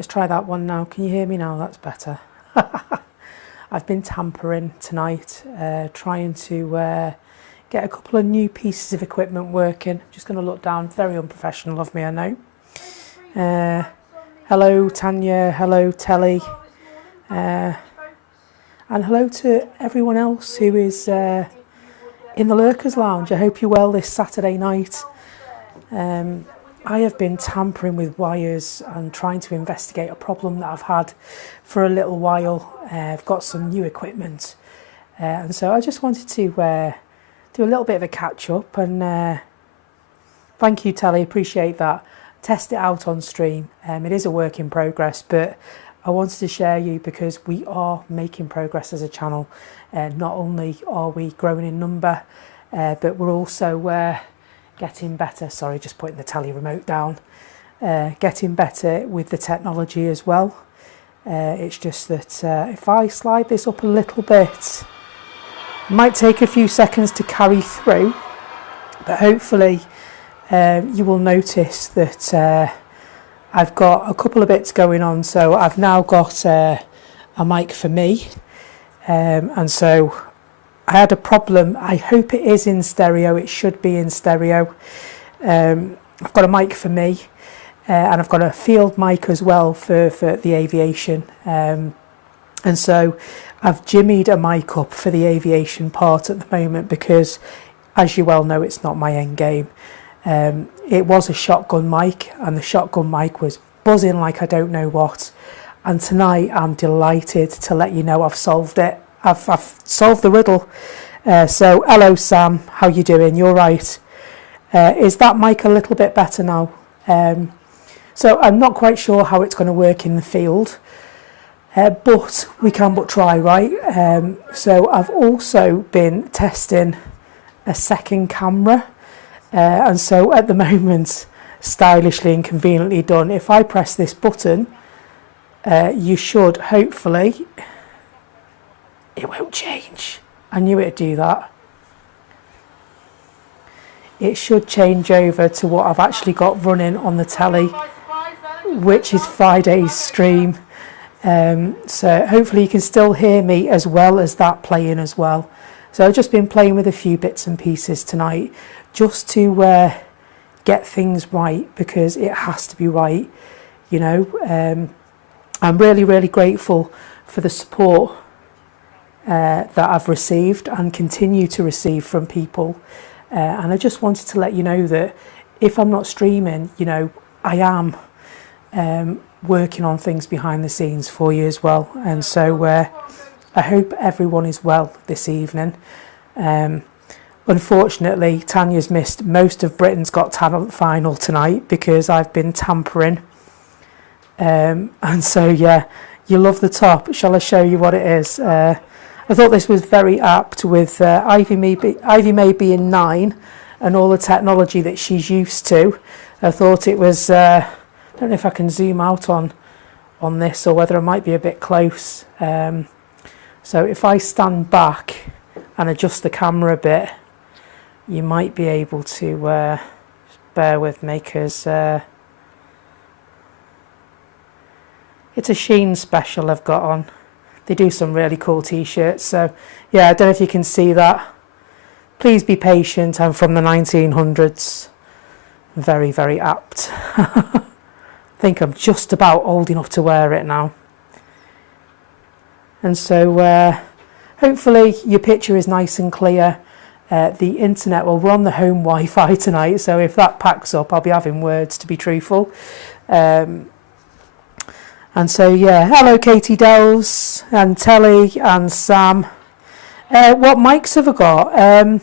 Let's try that one now. Can you hear me now? That's better. I've been tampering tonight, trying to get a couple of new pieces of equipment working. I'm just going to look down. Very unprofessional of me, I know. Hello Tanya, hello Telly, and hello to everyone else who is in the Lurkers Lounge. I hope you're well this Saturday night. I have been tampering with wires and trying to investigate a problem that I've had for a little while. I've got some new equipment, and so I just wanted to do a little bit of a catch up, and thank you Telly, appreciate that. Test it out on stream. It is a work in progress, but I wanted to share you because we are making progress as a channel. Not only are we growing in number, but we're also getting better. Sorry, just putting the telly remote down. Getting better with the technology as well. It's just that if I slide this up a little bit, it might take a few seconds to carry through, but hopefully you will notice that I've got a couple of bits going on. So I've now got a mic for me, and so I had a problem. I hope it is in stereo. It should be in stereo. I've got a mic for me, and I've got a field mic as well for the aviation. And so I've jimmied a mic up for the aviation part at the moment because, as you well know, it's not my end game. It was a shotgun mic, and the shotgun mic was buzzing like I don't know what. And tonight I'm delighted to let you know I've solved it. I've solved the riddle. So hello Sam, how you doing? You're right. Is that mic a little bit better now? So I'm not quite sure how it's going to work in the field, but we can but try, right? So I've also been testing a second camera, and so at the moment, stylishly and conveniently done, if I press this button, you should hopefully... It won't change. I knew it'd do that. It should change over to what I've actually got running on the telly, which is Friday's stream. So hopefully you can still hear me as well as that playing as well. So I've just been playing with a few bits and pieces tonight just to get things right, because it has to be right. You know, I'm really, really grateful for the support that I've received and continue to receive from people, and I just wanted to let you know that if I'm not streaming, you know, I am working on things behind the scenes for you as well. And so I hope everyone is well this evening. Unfortunately, Tanya's missed most of Britain's Got Talent final tonight because I've been tampering, and so yeah, you love the top. Shall I show you what it is? I thought this was very apt with Ivy May being 9 and all the technology that she's used to. I thought it was, I don't know if I can zoom out on this or whether I might be a bit close. So if I stand back and adjust the camera a bit, you might be able to just bear with me, because it's a Sheen special I've got on. They do some really cool t-shirts, so yeah, I don't know if you can see that. Please be patient, I'm from the 1900s. Very, very apt. I think I'm just about old enough to wear it now. And so hopefully your picture is nice and clear. The internet, well, we're on the home Wi-Fi tonight, so if that packs up, I'll be having words, to be truthful. And so, yeah, hello Katie Delves and Telly and Sam. What mics have I got?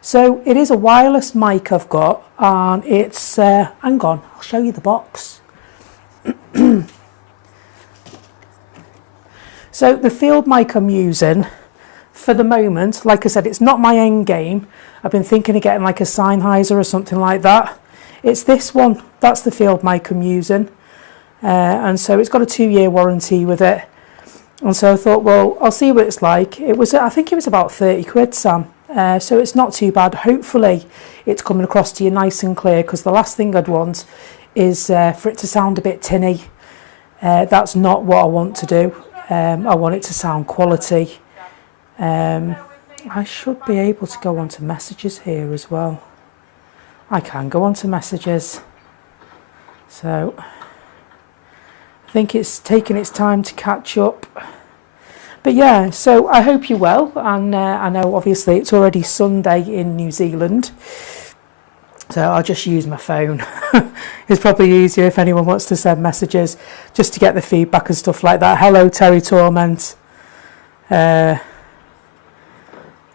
So it is a wireless mic I've got, and it's, hang on, I'll show you the box. So the field mic I'm using for the moment, like I said, it's not my end game. I've been thinking of getting like a Sennheiser or something like that. It's this one, that's the field mic I'm using. And so it's got a 2-year warranty with it. And so I thought, well, I'll see what it's like. It was, I think it was about 30 quid, Sam. So it's not too bad. Hopefully it's coming across to you nice and clear, because the last thing I'd want is for it to sound a bit tinny. That's not what I want to do. I want it to sound quality. I should be able to go onto messages here as well. I can go onto messages. So I think it's taken its time to catch up. But yeah, so I hope you're well, and I know obviously it's already Sunday in New Zealand, so I'll just use my phone. It's probably easier if anyone wants to send messages, just to get the feedback and stuff like that. Hello, Terry Torment.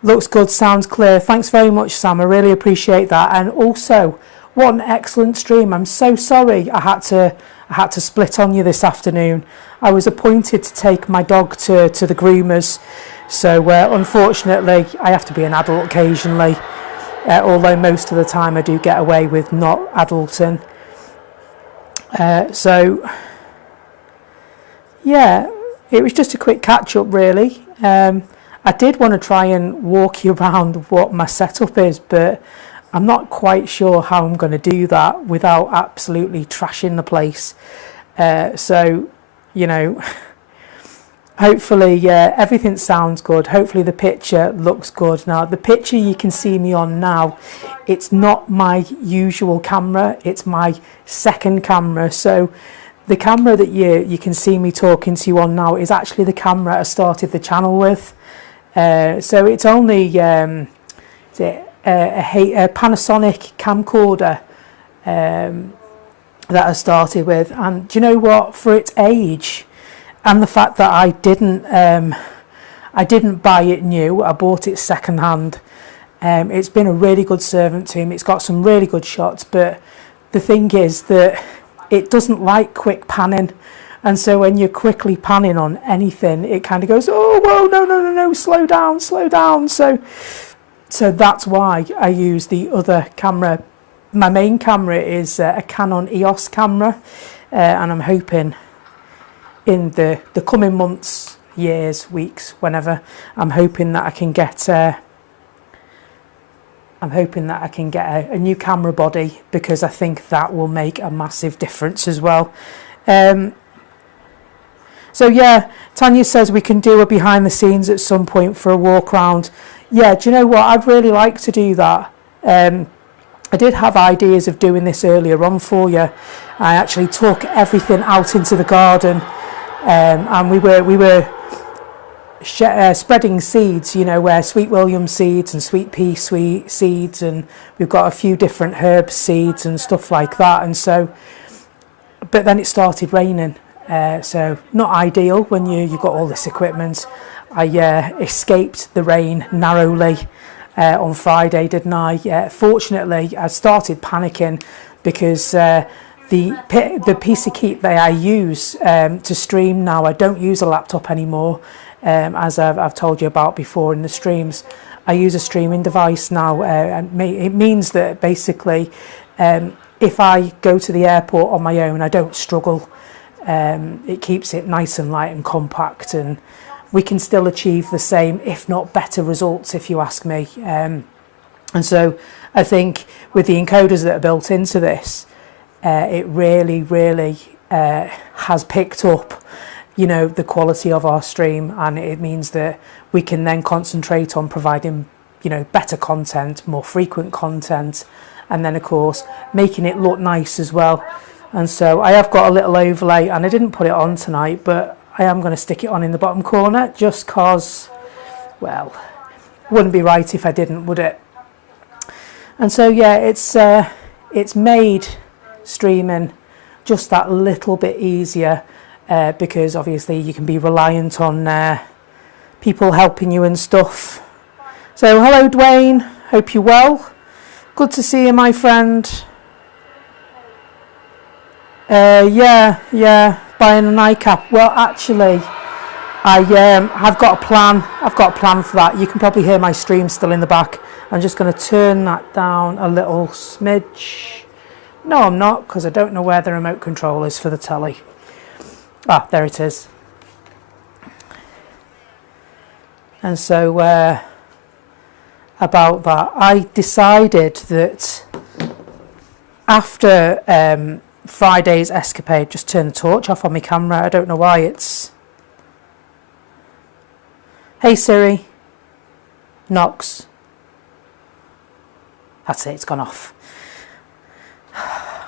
Looks good, sounds clear. Thanks very much, Sam. I really appreciate that. And also, what an excellent stream. I'm so sorry I had to split on you this afternoon. I was appointed to take my dog to the groomers, so unfortunately I have to be an adult occasionally, although most of the time I do get away with not adulting. So yeah, it was just a quick catch up really. I did want to try and walk you around what my setup is, but I'm not quite sure how I'm going to do that without absolutely trashing the place. So, you know, hopefully everything sounds good. Hopefully the picture looks good. Now, the picture you can see me on now, it's not my usual camera. It's my second camera. So the camera that you can see me talking to you on now is actually the camera I started the channel with. So it's only a Panasonic camcorder that I started with, and do you know what? For its age, and the fact that I didn't buy it new, I bought it second hand. It's been a really good servant to me. It's got some really good shots, but the thing is that it doesn't like quick panning, and so when you're quickly panning on anything, it kind of goes, oh, whoa, no, slow down. So that's why I use the other camera. My main camera is a Canon EOS camera, and I'm hoping in the coming months, years, weeks, whenever, I'm hoping that I can get a new camera body, because I think that will make a massive difference as well. So yeah, Tanya says we can do a behind the scenes at some point for a walk round. Yeah, do you know what? I'd really like to do that. I did have ideas of doing this earlier on for you. I actually took everything out into the garden, and we were spreading seeds, you know, where sweet William seeds and sweet pea seeds, and we've got a few different herb seeds and stuff like that. And so, but then it started raining, so not ideal when you've got all this equipment. I escaped the rain narrowly on Friday, didn't I? Fortunately, I started panicking because the piece of kit that I use to stream now, I don't use a laptop anymore, as I've told you about before in the streams. I use a streaming device now, and it means that basically if I go to the airport on my own, I don't struggle. It keeps it nice and light and compact, and we can still achieve the same, if not better results, if you ask me. And so I think with the encoders that are built into this, it really has picked up, you know, the quality of our stream, and it means that we can then concentrate on providing, you know, better content, more frequent content, and then of course making it look nice as well. And so I have got a little overlay, and I didn't put it on tonight, but I am going to stick it on in the bottom corner, just cause, well, wouldn't be right if I didn't, would it? And so yeah, it's made streaming just that little bit easier, because obviously you can be reliant on people helping you and stuff. So hello Dwayne, hope you're well. Good to see you, my friend. Yeah, buying an iCap. Well, actually, I've got a plan. I've got a plan for that. You can probably hear my stream still in the back. I'm just going to turn that down a little smidge. No, I'm not, because I don't know where the remote control is for the telly. Ah, there it is. And so, about that, I decided that after Friday's escapade. Just turn the torch off on my camera. I don't know why it's... Hey Siri. Knox. That's it, it's gone off.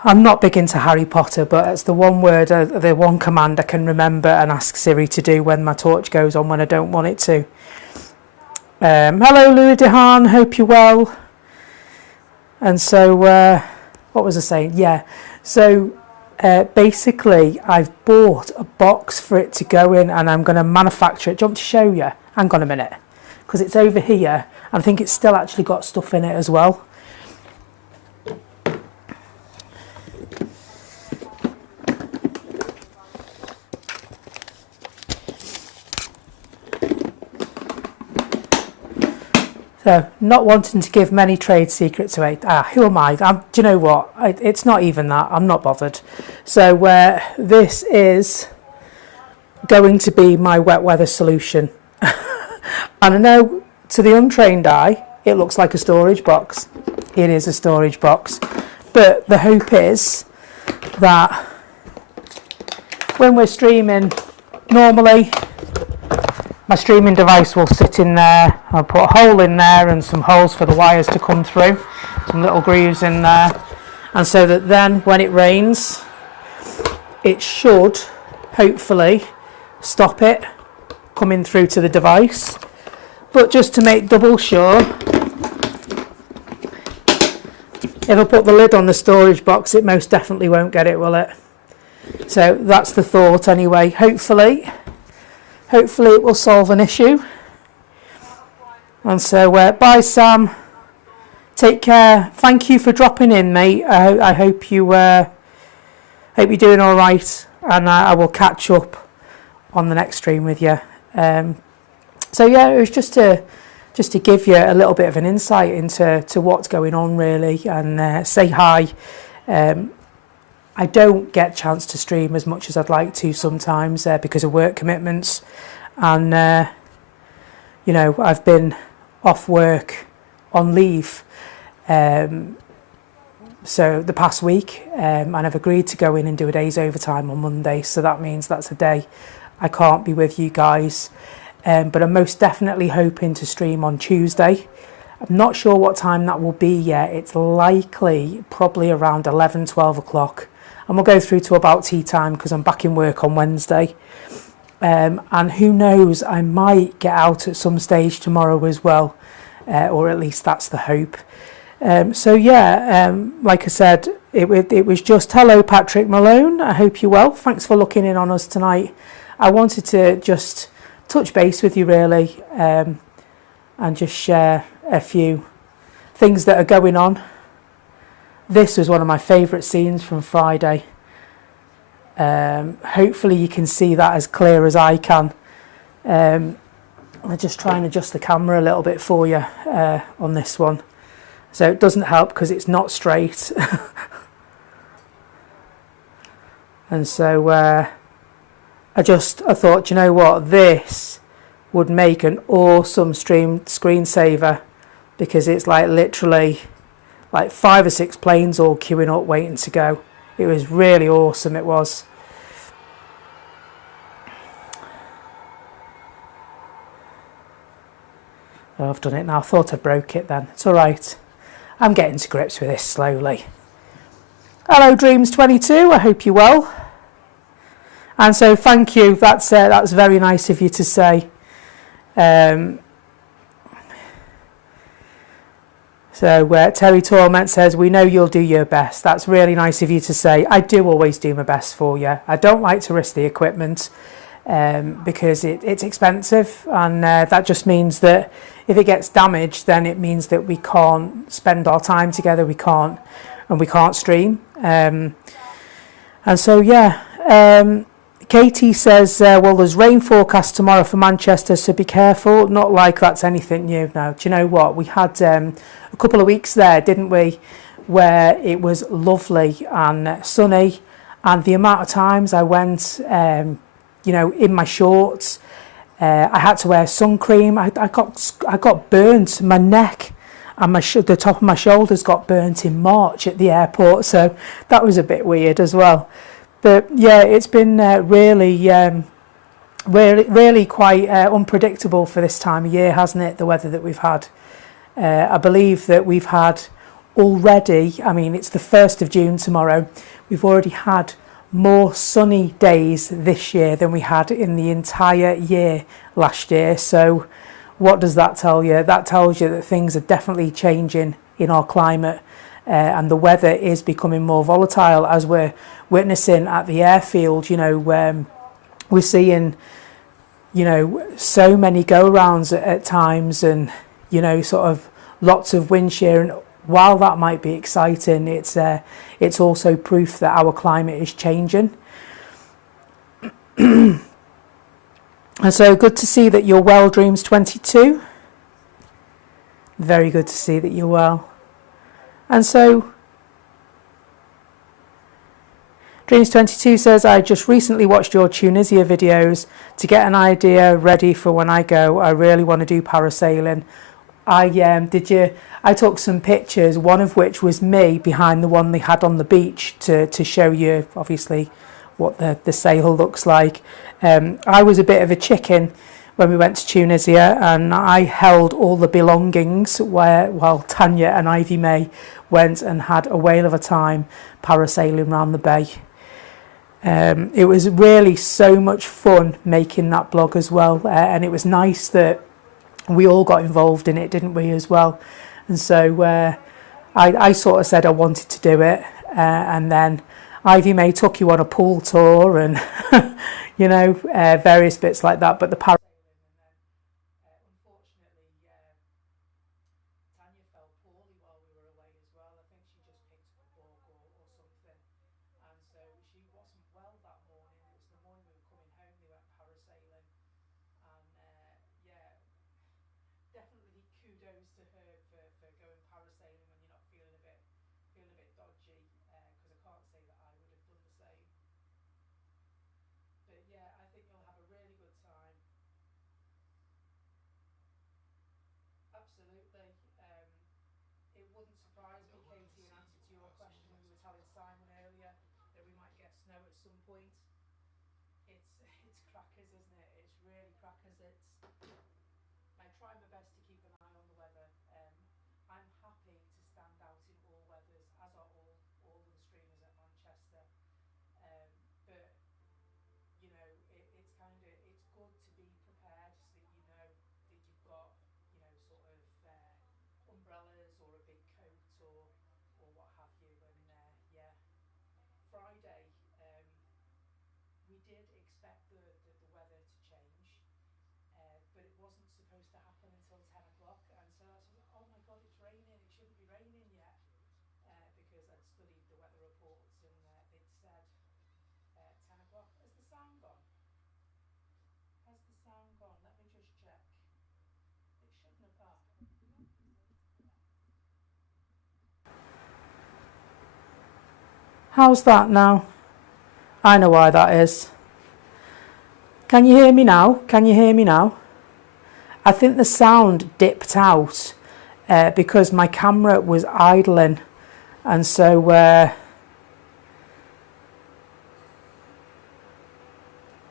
I'm not big into Harry Potter, but it's the one word, the one command I can remember and ask Siri to do when my torch goes on when I don't want it to. Hello Louis Dehan, hope you're well. And so, what was I saying? Yeah, so basically I've bought a box for it to go in and I'm going to manufacture it. Do you want me to show you? Hang on a minute, because it's over here. I think it's still actually got stuff in it as well. So, not wanting to give many trade secrets away. Who am I? Do you know what? It's not even that. I'm not bothered. So, this is going to be my wet weather solution. And I know to the untrained eye, it looks like a storage box. It is a storage box. But the hope is that when we're streaming, normally my streaming device will sit in there. I'll put a hole in there and some holes for the wires to come through. Some little grooves in there. And so that then when it rains, it should hopefully stop it coming through to the device. But just to make double sure, if I put the lid on the storage box, it most definitely won't get it, will it? So that's the thought anyway. Hopefully it will solve an issue. And so, bye Sam. Take care. Thank you for dropping in, mate. I hope you're doing all right, and I will catch up on the next stream with you. So yeah, it was just to give you a little bit of an insight into what's going on really, and say hi. I don't get a chance to stream as much as I'd like to sometimes because of work commitments, and you know, I've been off work on leave so the past week, and I've agreed to go in and do a day's overtime on Monday, so that means that's a day I can't be with you guys, but I'm most definitely hoping to stream on Tuesday. I'm not sure what time that will be yet. It's likely probably around 11-12 o'clock. And we'll go through to about tea time because I'm back in work on Wednesday. And who knows, I might get out at some stage tomorrow as well, or at least that's the hope. So yeah, like I said, it was just hello Patrick Malone, I hope you're well. Thanks for looking in on us tonight. I wanted to just touch base with you really, and just share a few things that are going on. This was one of my favourite scenes from Friday. Hopefully you can see that as clear as I can. I'll just try and adjust the camera a little bit for you on this one. So it doesn't help because it's not straight. And so I thought, you know what, this would make an awesome screensaver, because it's like literally like 5 or 6 planes all queuing up waiting to go. It was really awesome, it was. Oh, I've done it now. I thought I broke it then. It's all right. I'm getting to grips with this slowly. Hello Dreams22, I hope you're well. And so thank you, that's very nice of you to say. So Terry Torment says, we know you'll do your best. That's really nice of you to say. I do always do my best for you. I don't like to risk the equipment because it's expensive, and that just means that if it gets damaged, then it means that we can't spend our time together, we can't stream. And so yeah, Katie says, well, there's rain forecast tomorrow for Manchester, so be careful. Not like that's anything new now. Do you know what? We had a couple of weeks there, didn't we, where it was lovely and sunny, and the amount of times I went, you know, in my shorts, I had to wear sun cream. I got burnt, my neck and the top of my shoulders got burnt in March at the airport, so that was a bit weird as well. But yeah, it's been really quite unpredictable for this time of year, hasn't it? The weather that we've had. I believe that we've had already, I mean, it's the 1st of June tomorrow, we've already had more sunny days this year than we had in the entire year last year. So what does that tell you? That tells you that things are definitely changing in our climate, and the weather is becoming more volatile, as we're witnessing at the airfield. We're seeing, so many go-rounds at times, and, sort of lots of wind shear. And while that might be exciting, it's also proof that our climate is changing. And so good to see that you're well, Dreams 22. Very good to see that you're well. And so Dreams 22 says, I just recently watched your Tunisia videos to get an idea ready for when I go. I really want to do parasailing. I took some pictures, one of which was me behind the one they had on the beach to show you, obviously, what the sail looks like. I was a bit of a chicken when we went to Tunisia, and I held all the belongings while Tanya and Ivy May went and had a whale of a time parasailing around the bay. It was really so much fun making that blog as well, and it was nice that we all got involved in it, didn't we, as well? And so I sort of said I wanted to do it, and then Ivy May took you on a pool tour and various bits like that. But the unfortunately, Tanya fell poorly while we were away as well. I think she just picked up a bug or something, and so she wasn't well that morning. It was the morning we were coming home. They went parasailing, and definitely kudos to her for going parasailing when you're not feeling a bit dodgy. Because I can't say that I would have done the same. But yeah, I think you'll have a really good time. Absolutely. It wouldn't surprise me, Katie, in answer to your question, we were telling Simon earlier that we might get snow at some point. It's crackers, isn't it? It's really crackers. I try my best to keep an eye on the weather. I'm happy to stand out in all weathers, as are all of the streamers at Manchester. But it's good to be prepared so that you know that you've got sort of umbrellas or a big coat or what have you. And yeah, Friday, we did expect the weather to change, but it wasn't supposed to happen until 10 o'clock. And so I was like, oh my God, it's raining. It shouldn't be raining yet, because I'd studied the weather reports, and they'd said 10 o'clock. Has the sound gone? Has the sound gone? Let me just check. It shouldn't have. Ah. How's that now? I know why that is. Can you hear me now? Can you hear me now? I think the sound dipped out because my camera was idling, and so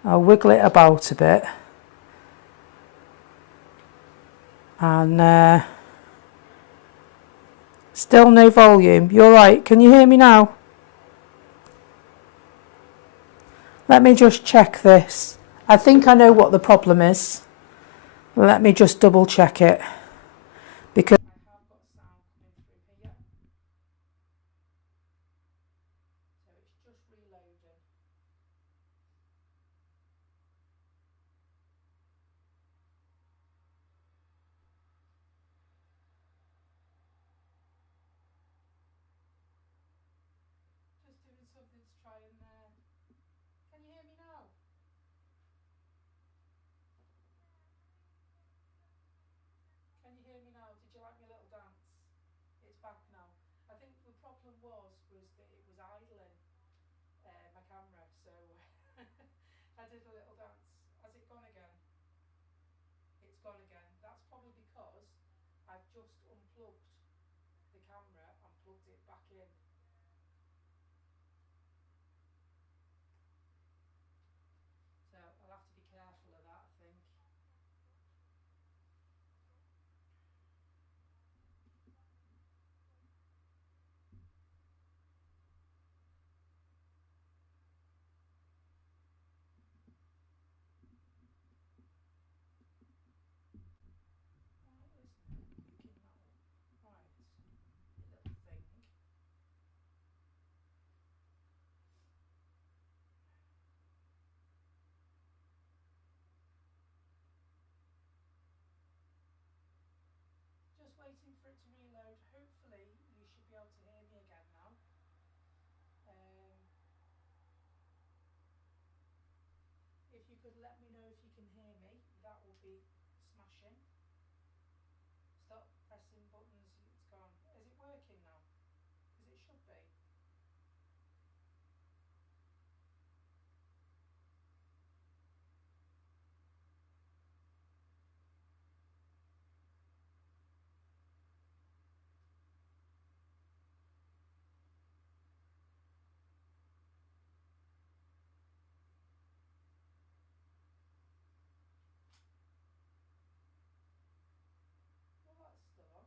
I'll wiggle it about a bit, and still no volume. You're right. Can you hear me now? Let me just check this. I think I know what the problem is. Let me just double check it, because I have got sound coming through here. So it's just reloading. Just doing something to try and can you hear me now? Can you hear me now? Did you like my little dance? It's back now. I think the problem was that it was idling, my camera, so I did a little dance. Has it gone again? It's gone again. That's probably because I've just unplugged waiting for it to reload. Hopefully you should be able to hear me again now. If you could let me know if you can hear me, that will be smashing. Stop pressing buttons, it's gone. Is it working now? Because it should be. Well, that's still on,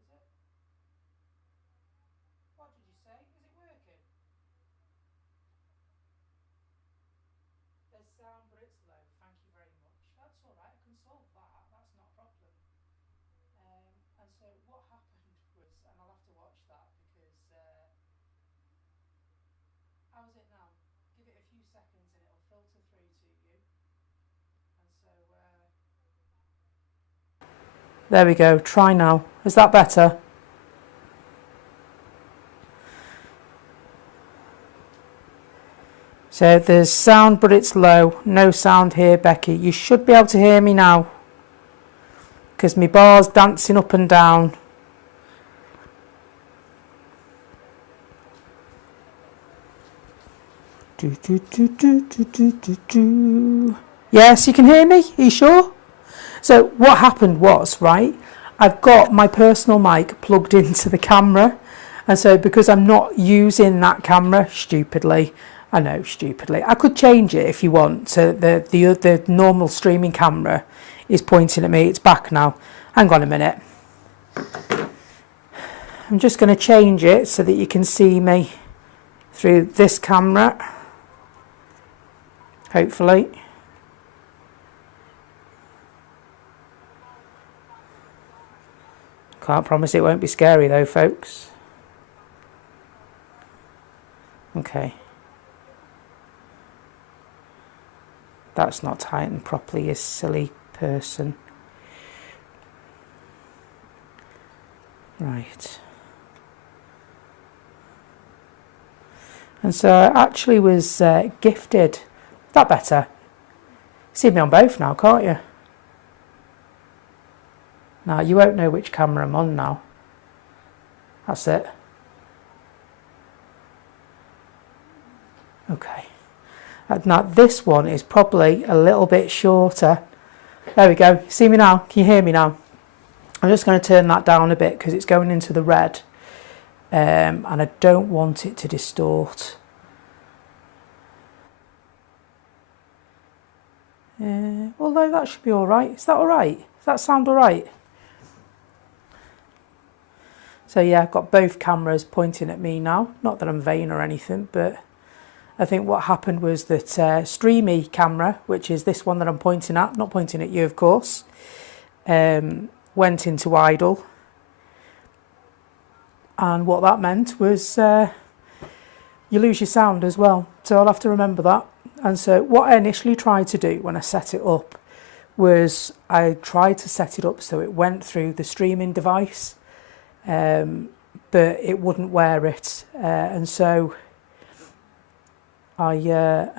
is it? What did you say? Is it working? There's sound, but it's low. Thank you very much. That's all right. I can solve that. That's not a problem. And so what happened was, and I'll have to watch that because how's it now? Give it a few seconds and it'll filter through to you. And so there we go. Try now. Is that better? So there's sound, but it's low. No sound here, Becky. You should be able to hear me now, because my bar's dancing up and down. Yes, you can hear me? Are you sure? So what happened was, right, I've got my personal mic plugged into the camera, and so because I'm not using that camera, stupidly, I could change it if you want. So the normal streaming camera is pointing at me. It's back now. Hang on a minute. I'm just going to change it so that you can see me through this camera. Hopefully. Can't promise it won't be scary though, folks. Okay. That's not tightened properly, you silly person. Right. And so I actually was gifted. That better? See me on both now, can't you? Now, you won't know which camera I'm on now. That's it. Okay. Now, this one is probably a little bit shorter. There we go. See me now? Can you hear me now? I'm just going to turn that down a bit because it's going into the red. And I don't want it to distort. Although that should be all right. Is that all right? Does that sound all right? So yeah, I've got both cameras pointing at me now. Not that I'm vain or anything, but I think what happened was that Streamy camera, which is this one that I'm pointing at, not pointing at you of course, went into idle. And what that meant was you lose your sound as well. So I'll have to remember that. And so what I initially tried to do when I set it up was I tried to set it up so it went through the streaming device, but it wouldn't wear it. And so I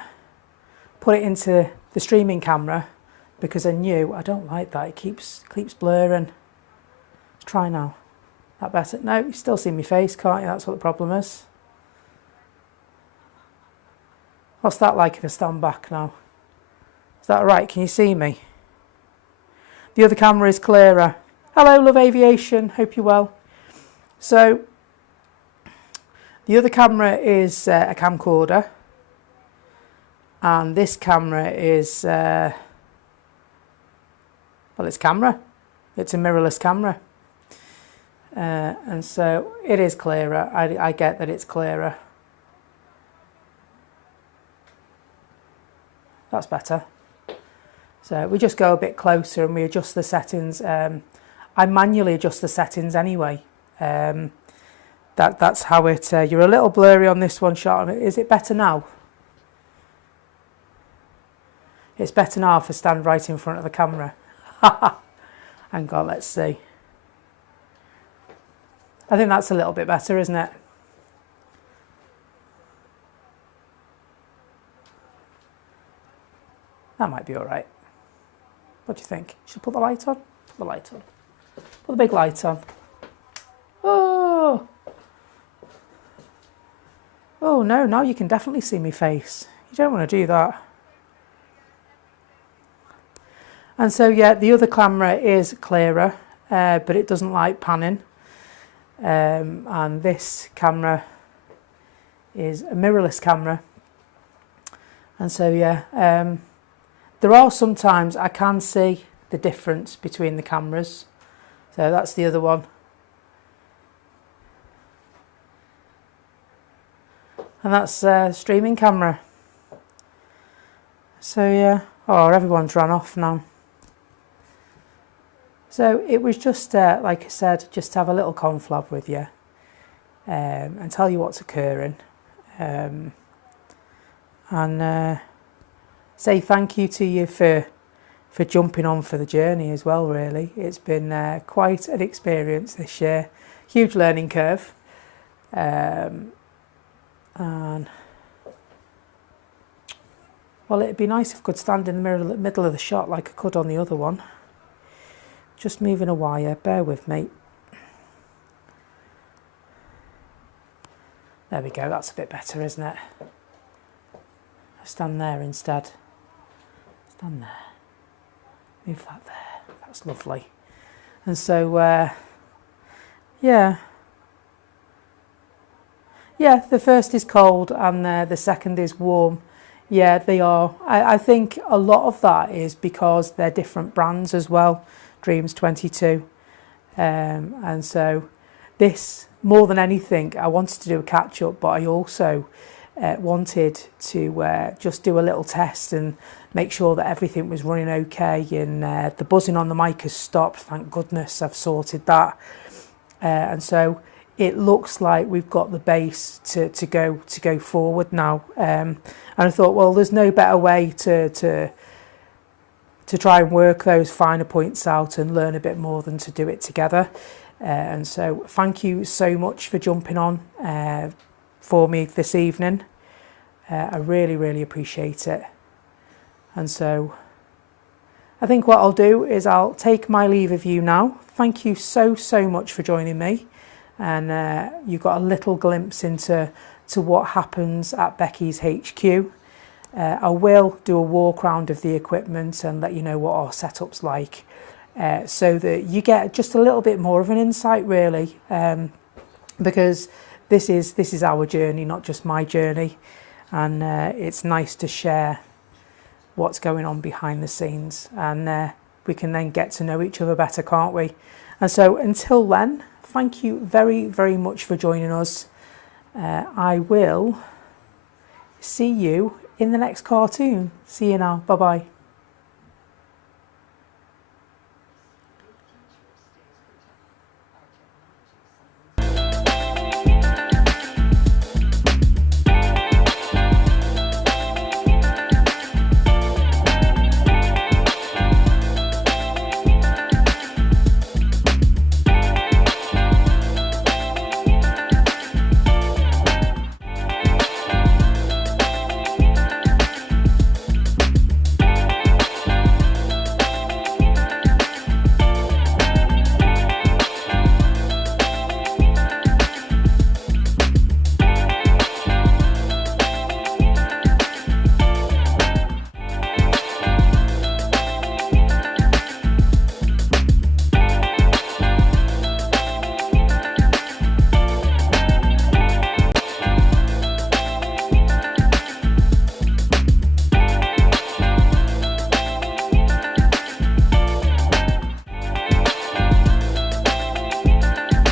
put it into the streaming camera because I knew I don't like that. It keeps blurring. Let's try now. That better? No, you still see my face, can't you? That's what the problem is. What's that like if I stand back now? Is that right? Can you see me? The other camera is clearer. Hello, Love Aviation. Hope you're well. So, the other camera is a camcorder. And this camera is, well, it's camera. It's a mirrorless camera. And so it is clearer. I get that it's clearer. That's better. So we just go a bit closer and we adjust the settings. I manually adjust the settings anyway. That's how it. You're a little blurry on this one shot. Is it better now? It's better now if I stand right in front of the camera. Hang on, let's see. I think that's a little bit better, isn't it? That might be all right. What do you think? Should I put the light on? Put the light on. Put the big light on. Oh! Oh no, now you can definitely see my face. You don't want to do that. And so yeah, the other camera is clearer, but it doesn't like panning. And this camera is a mirrorless camera. And so yeah, there are sometimes I can see the difference between the cameras. So that's the other one. And that's a streaming camera. So yeah, oh, everyone's run off now. So it was just, like I said, just to have a little conflab with you and tell you what's occurring. And say thank you to you for jumping on for the journey as well, really. It's been quite an experience this year. Huge learning curve. And well, it'd be nice if I could stand in the middle of the shot like I could on the other one. Just moving a wire, bear with me. There we go, that's a bit better, isn't it? Stand there instead. Stand there. Move that there. That's lovely. And so, yeah. Yeah, the first is cold and the second is warm. Yeah, they are. I think a lot of that is because they're different brands as well. Dreams 22. And so this, more than anything, I wanted to do a catch-up, but I also wanted to just do a little test and make sure that everything was running okay, and the buzzing on the mic has stopped. Thank goodness I've sorted that. And so it looks like we've got the base to go forward now. And I thought, well, there's no better way to try and work those finer points out and learn a bit more than to do it together. And so thank you so much for jumping on for me this evening. I really, really appreciate it. And so I think what I'll do is I'll take my leave of you now. Thank you so much for joining me. And you got a little glimpse into what happens at Becky's HQ. I will do a walk round of the equipment and let you know what our setup's like, so that you get just a little bit more of an insight, really, because this is our journey, not just my journey, and it's nice to share what's going on behind the scenes, and we can then get to know each other better, can't we? And so until then, thank you very much for joining us. I will see you in the next cartoon. See you now. Bye bye.